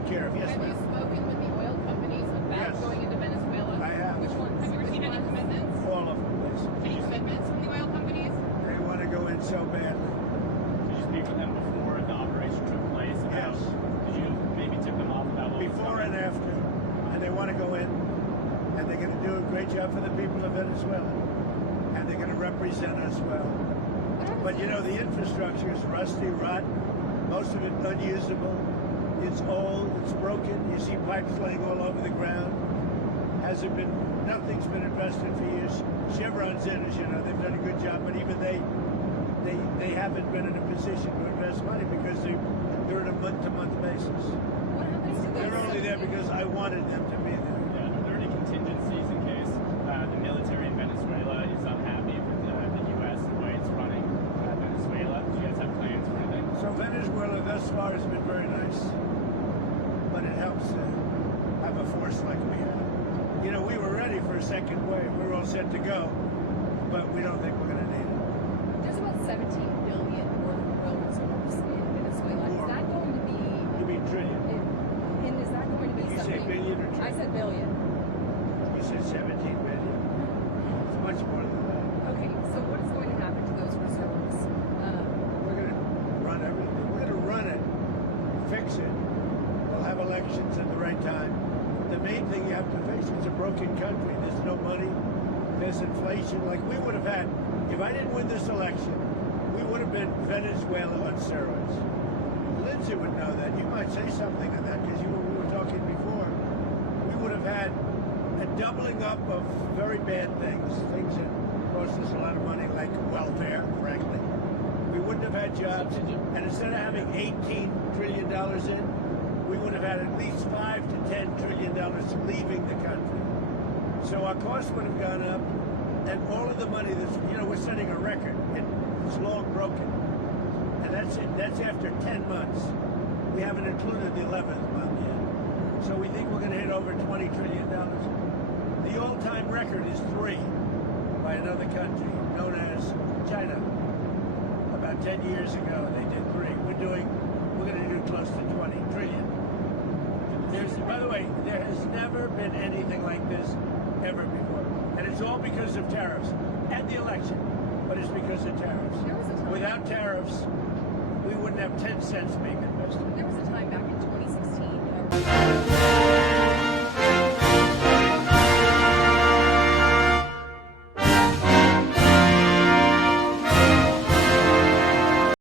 good care of. Yes, Have you ma'am. spoken with the oil companies about Yes. going into Venezuela? I have. Which ones? Have you received any commitments? All of them, please. Any commitments from the oil companies? They want to go in so badly. Did you speak with them before the operation took place? Yes. Did you maybe tip them off about what was Before coming? and after. And they want to go in, and they're going to do a great job for the people of Venezuela. And they're going to represent us well. But you know, the infrastructure is rusty, rotten, most of it unusable. It's old, it's broken. You see pipes laying all over the ground. Nothing's been invested for years. Chevron's in, as you know, they've done a good job, but even they haven't been in a position to invest money because they're on a month-to-month basis. What happens to They're those? only there because I wanted them to be there. Yeah, are there any contingencies in case the military in Venezuela is unhappy with the U.S. the way it's running Venezuela? Do you guys have plans for anything? So Venezuela thus far has been very nice, but it helps to have a force like we have. You know, we were ready for a second wave. We were all set to go, but we don't think we're going to need it. There's about 17 billion worth of oil reserves in Venezuela. Is that going to be? You mean trillion? And is that going to be Did you say something? billion or trillion? I said billion. You said 17 billion. It's much more than that. Okay, so what is going to happen to those reserves? We're going to run everything. We're going to run it, fix it. We'll have elections at the right time. The main thing you have to face is a broken country. There's no money. There's inflation. Like we would have had, if I didn't win this election, we would have been Venezuela on steroids. Lindsay would know that. You might say something on that because we were talking before. We would have had a doubling up of very bad things that cost us a lot of money, like welfare, frankly. We wouldn't have had jobs. And instead of having $18 trillion in, we would have had at least $5 to $10 trillion leaving the country. So our costs would have gone up, and all of the money that's, you know, we're setting a record. It's long broken. And that's it. That's after 10 months. We haven't included the 11th month yet. So we think we're going to hit over $20 trillion. The all-time record is 3 by another country known as China. About 10 years ago, they did 3. We're going to do close to 20 trillion. By the way, there has never been anything like this ever before. And it's all because of tariffs and the election, but it's because of tariffs. There was a time. Without tariffs, we wouldn't have 10 cents being invested. There was a time back